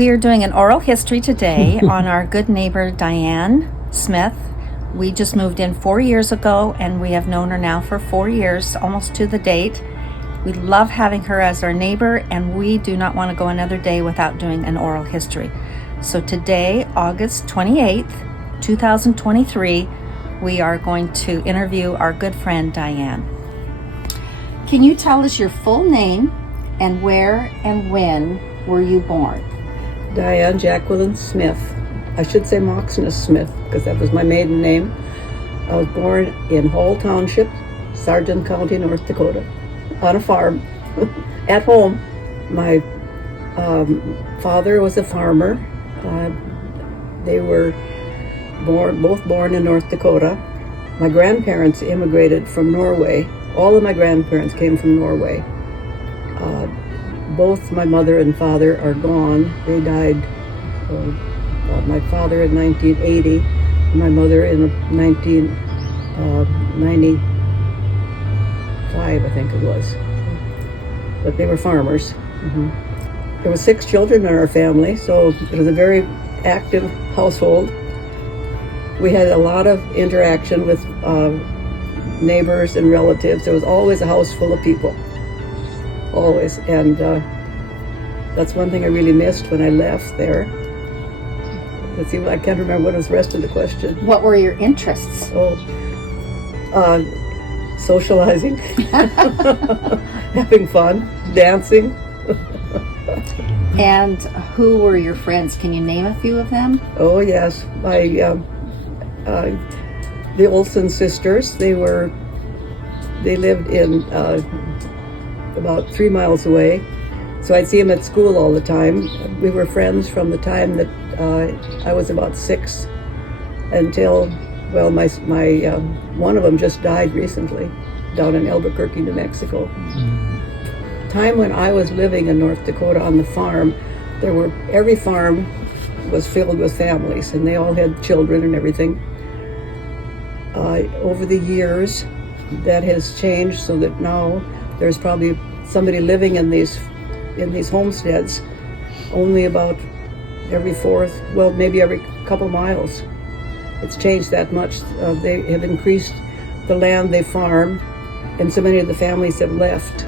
We are doing an oral history today on our good neighbor Diane Smith. We just moved in 4 years ago and we have known her now for 4 years, almost to the date. We love having her as our neighbor and we do not want to go another day without doing an oral history. So today, August 28th, 2023, we are going to interview our good friend Diane. Can you tell us your full name and where and when were you born? Diane Jacqueline Smith. I should say Moxness Smith because that was my maiden name. I was born in Hall Township, Sargent County, North Dakota, on a farm, at home. My father was a farmer. They were both born in North Dakota. My grandparents immigrated from Norway. All of my grandparents came from Norway. Both my mother and father are gone. They died, my father in 1980, my mother in 1995, I think it was. But they were farmers. Mm-hmm. There were 6 children in our family, so it was a very active household. We had a lot of interaction with neighbors and relatives. There was always a house full of people. Always, and that's one thing I really missed when I left there. Let's see, I can't remember what was the rest of the question. What were your interests? Socializing, having fun, dancing. And who were your friends? Can you name a few of them? Oh yes, the Olsen sisters. They lived in about 3 miles away, so I'd see them at school all the time. We were friends from the time that I was about 6 until, well, my one of them just died recently down in Albuquerque, New Mexico. Time when I was living in North Dakota on the farm, every farm was filled with families and they all had children and everything. Over the years that has changed so that now there's probably somebody living in these homesteads only about every 4th, well, maybe every couple miles. It's changed that much. They have increased the land they farm, and so many of the families have left,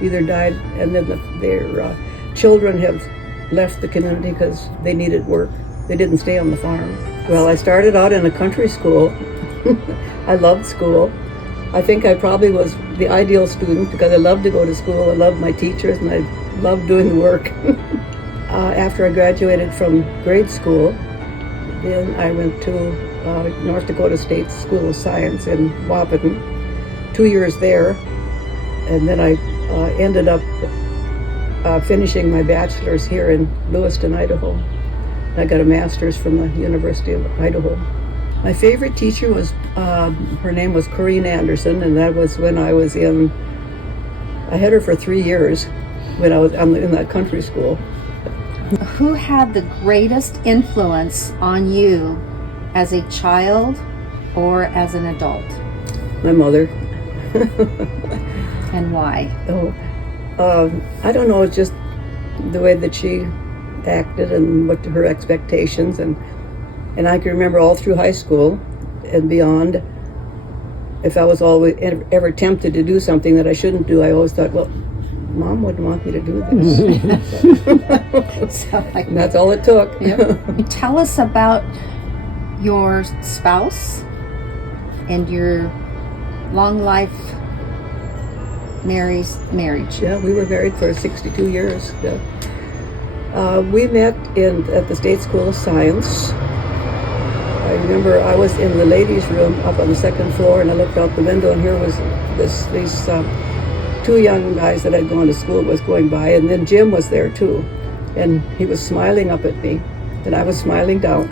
either died, and then their children have left the community because they needed work. They didn't stay on the farm. Well, I started out in a country school. I loved school. I think I probably was the ideal student because I loved to go to school. I loved my teachers and I loved doing the work. After I graduated from grade school, then I went to North Dakota State School of Science in Wahpeton, 2 years there, and then I ended up finishing my bachelor's here in Lewiston, Idaho. I got a master's from the University of Idaho. My favorite teacher was, her name was Corinne Anderson, and that was when I was I had her for 3 years when I was in that country school. Who had the greatest influence on you as a child or as an adult? My mother. And why? I don't know, it's just the way that she acted and what her expectations, and I can remember all through high school and beyond, if I was always ever tempted to do something that I shouldn't do, I always thought, well, Mom wouldn't want me to do this. And that's all it took. Yep. Tell us about your spouse and your long life marriage. Yeah, we were married for 62 years. Yeah. We met at the State School of Science. I remember I was in the ladies' room up on the 2nd floor, and I looked out the window, and here was these 2 young guys that I'd gone to school with going by, and then Jim was there too, and he was smiling up at me, and I was smiling down.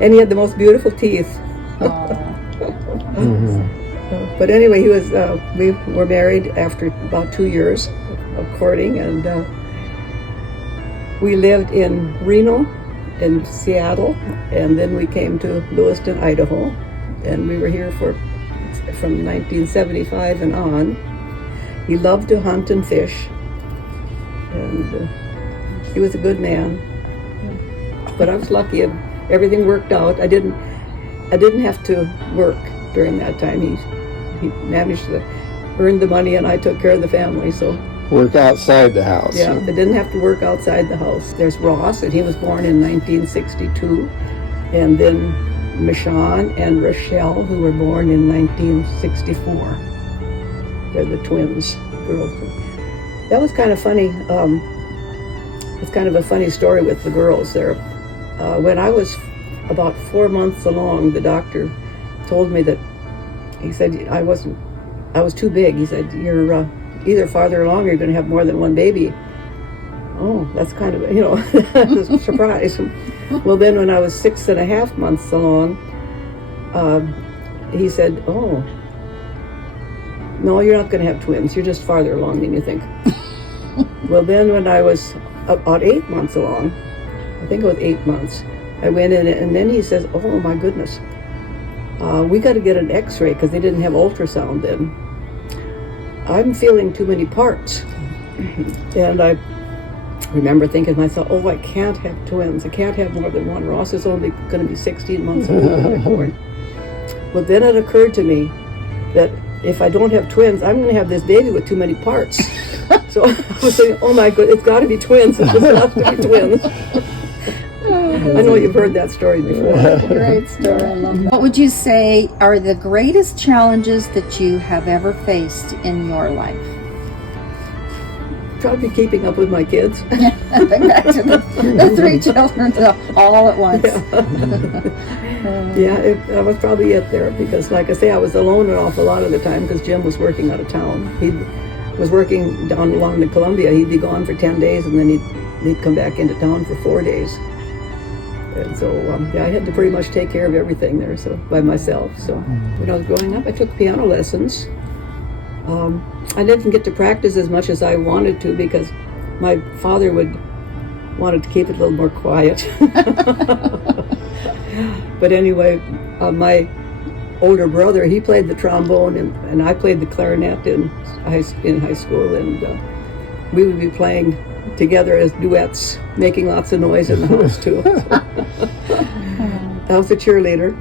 And he had the most beautiful teeth. But anyway, we were married after about 2 years of courting, and we lived in Reno, in Seattle, and then we came to Lewiston, Idaho, and we were here from 1975 and on. He loved to hunt and fish, and He was a good man. But I was lucky. Everything worked out. I didn't have to work during that time. He managed to earn the money, and I took care of the family. So Work outside the house. yeah, I didn't have to work outside the house. There's Ross, and he was born in 1962, and then Michonne and Rochelle, who were born in 1964. They're the twins, girls. That was kind of funny. It's kind of a funny story with the girls there. When I was about 4 months along, the doctor told me that, he said I was too big. He said, you're either farther along or you're going to have more than one baby. Oh, that's kind of, a surprise. Well, then when I was 6.5 months along, he said, oh, no, you're not going to have twins. You're just farther along than you think. Well, then when I was about 8 months along, I think it was 8 months, I went in, and then he says, oh my goodness, we got to get an x-ray because they didn't have ultrasound then. I'm feeling too many parts. And I remember thinking to myself, oh, I can't have twins. I can't have more than one. Ross is only going to be 16 months old when they're born. Well, then it occurred to me that if I don't have twins, I'm going to have this baby with too many parts. So I was saying, oh my God, it's got to be twins. It has to be twins. I know you've heard that story before. Great story. I love that. What would you say are the greatest challenges that you have ever faced in your life? Try to be keeping up with my kids. Back to the three children all at once. Yeah, that was probably it there, because like I say, I was alone an awful lot of the time because Jim was working out of town. He was working down along the Columbia. He'd be gone for 10 days and then he'd come back into town for 4 days. And so I had to pretty much take care of everything there, so by myself. So when I was growing up, I took piano lessons. I didn't get to practice as much as I wanted to because my father wanted to keep it a little more quiet. But anyway, my older brother, he played the trombone, and I played the clarinet in high school, and we would be playing together as duets, making lots of noise in the house too. I was a cheerleader.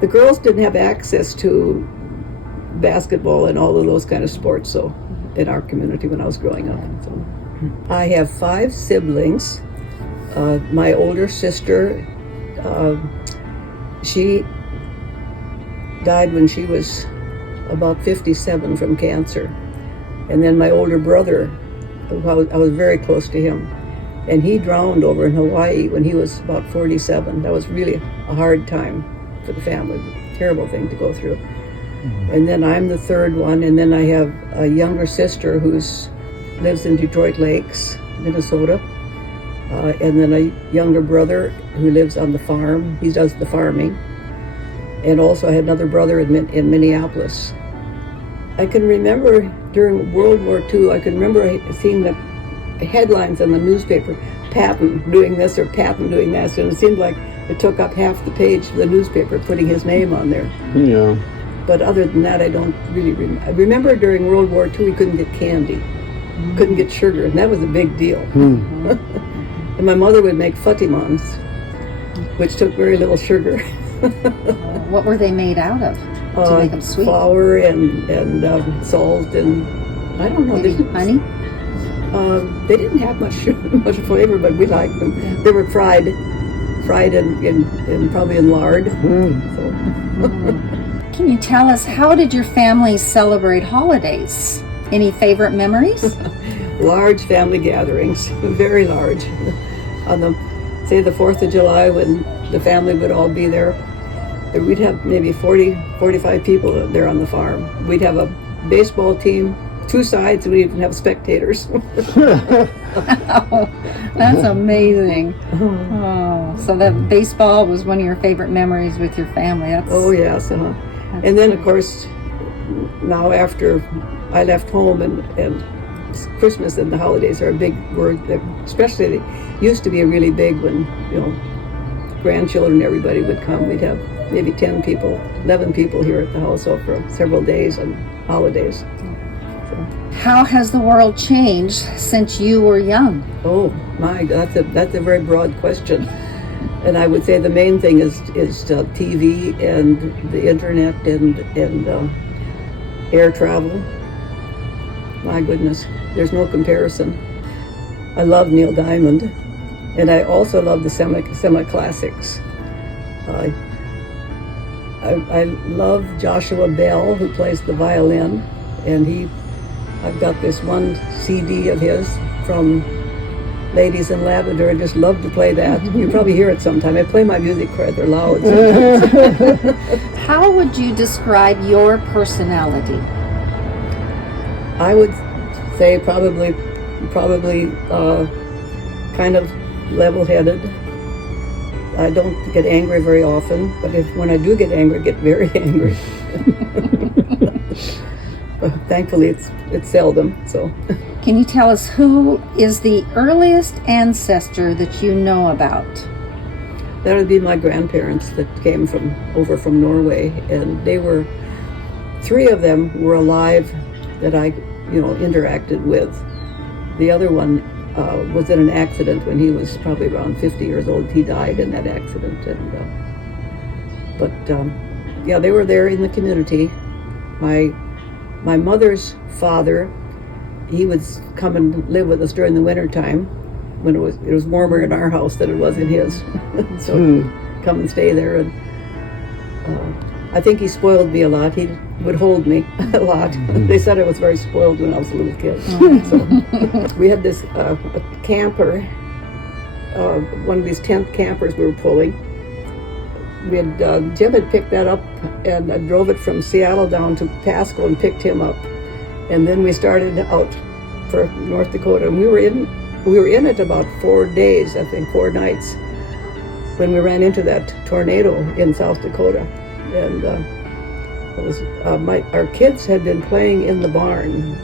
The girls didn't have access to basketball and all of those kind of sports, so in our community when I was growing up. So I have 5 siblings. My older sister, she died when she was about 57 from cancer. And then my older brother, I was very close to him, and he drowned over in Hawaii when he was about 47. That was really a hard time for the family, a terrible thing to go through. And then I'm the third one, and then I have a younger sister who lives in Detroit Lakes, Minnesota, and then a younger brother who lives on the farm. He does the farming. And also I had another brother in Minneapolis. I can remember during World War II, I can remember seeing the headlines on the newspaper, Patton doing this or Patton doing that, and it seemed like it took up half the page of the newspaper putting his name on there. Yeah. But other than that, I don't really remember. I remember during World War II, we couldn't get candy, couldn't get sugar, and that was a big deal. And my mother would make fatimans, which took very little sugar. What were they made out of to make them sweet? Flour and salt and I don't know. Maybe honey? They didn't have much flavor, but we liked them. Yeah. They were fried in probably in lard. So. Can you tell us, how did your family celebrate holidays? Any favorite memories? Large family gatherings, very large. On the 4th of July, when the family would all be there, we'd have maybe 40, 45 people there on the farm. We'd have a baseball team, 2 sides, and we'd even have spectators. Oh, that's amazing. Oh, so that baseball was one of your favorite memories with your family. Oh, yes. And then, of course, now after I left home and Christmas and the holidays are a big word, especially they used to be really big when, grandchildren, everybody would come. We'd have maybe 10 people, 11 people here at the house for several days on holidays. So. How has the world changed since you were young? Oh my, that's a very broad question, and I would say the main thing is TV and the internet and air travel. My goodness, there's no comparison. I love Neil Diamond, and I also love the semi-classics. I love Joshua Bell, who plays the violin, and I've got this one CD of his from Ladies in Lavender. I just love to play that. You probably hear it sometime. I play my music rather loud sometimes. How would you describe your personality? I would say probably kind of level-headed. I don't get angry very often, but when I do get angry, I get very angry. But thankfully, it's seldom. So, Can you tell us who is the earliest ancestor that you know about? that would be my grandparents that came over from Norway, and three of them were alive that I interacted with. The other one was in an accident when he was probably around 50 years old. He died in that accident, yeah, they were there in the community. My mother's father, he would come and live with us during the winter time when it was warmer in our house than it was in his. So come and stay there, and I think he spoiled me a lot. He would hold me a lot. They said I was very spoiled when I was a little kid. So we had this a camper, one of these tent campers we were pulling. Jim had picked that up, and I drove it from Seattle down to Pasco and picked him up, and then we started out for North Dakota, and we were in it about 4 days, I think 4 nights, when we ran into that tornado in South Dakota. And our kids had been playing in the barn.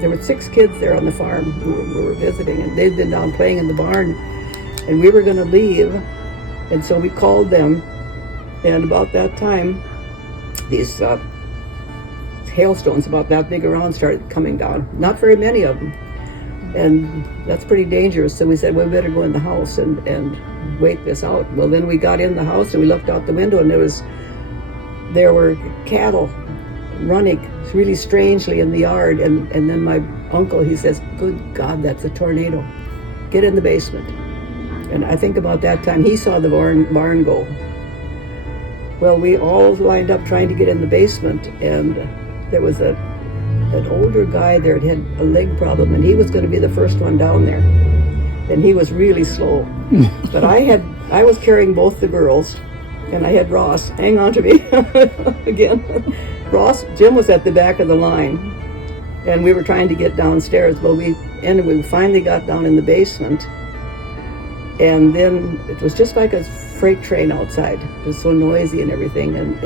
There were 6 kids there on the farm we were visiting, and they'd been down playing in the barn, and we were going to leave, and so we called them. And about that time, these hailstones about that big around started coming down. Not very many of them, and that's pretty dangerous. So we said, well, we better go in the house and wait this out. Well, then we got in the house and we looked out the window, and there were cattle running really strangely in the yard. And then my uncle, he says, good God, that's a tornado. Get in the basement. And I think about that time, he saw the barn go. Well, we all lined up trying to get in the basement, and there was an older guy there that had a leg problem, and he was going to be the first one down there. And he was really slow. But I was carrying both the girls, and I had Ross hang on to me again. Jim was at the back of the line, and we were trying to get downstairs. Well, we finally got down in the basement, and then it was just like a freight train outside. It was so noisy and everything, and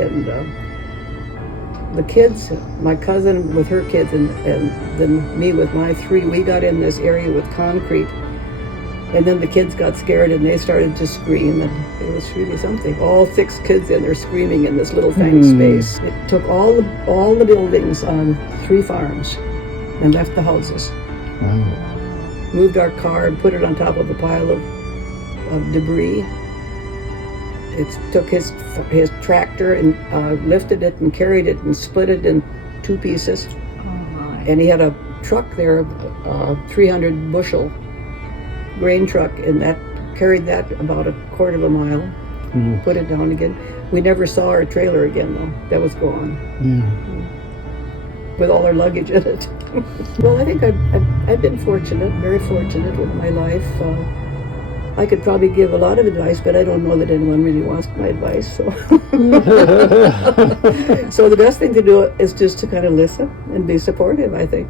the kids, my cousin with her kids, and then me with my 3, we got in this area with concrete, and then the kids got scared and they started to scream, and it was really something. All 6 kids in there screaming in this little tiny space. It took all the buildings on 3 farms and left the houses. Wow. Moved our car and put it on top of a pile of debris. It took his tractor and lifted it and carried it and split it in 2 pieces. Oh my. And he had a truck there, 300 bushel grain truck, and that carried that about a quarter of a mile. Put it down again. We never saw our trailer again, though. That was gone. With all our luggage in it. Well, I think I've been fortunate, very fortunate with my life. I could probably give a lot of advice, but I don't know that anyone really wants my advice. So, so the best thing to do is just to kind of listen and be supportive, I think.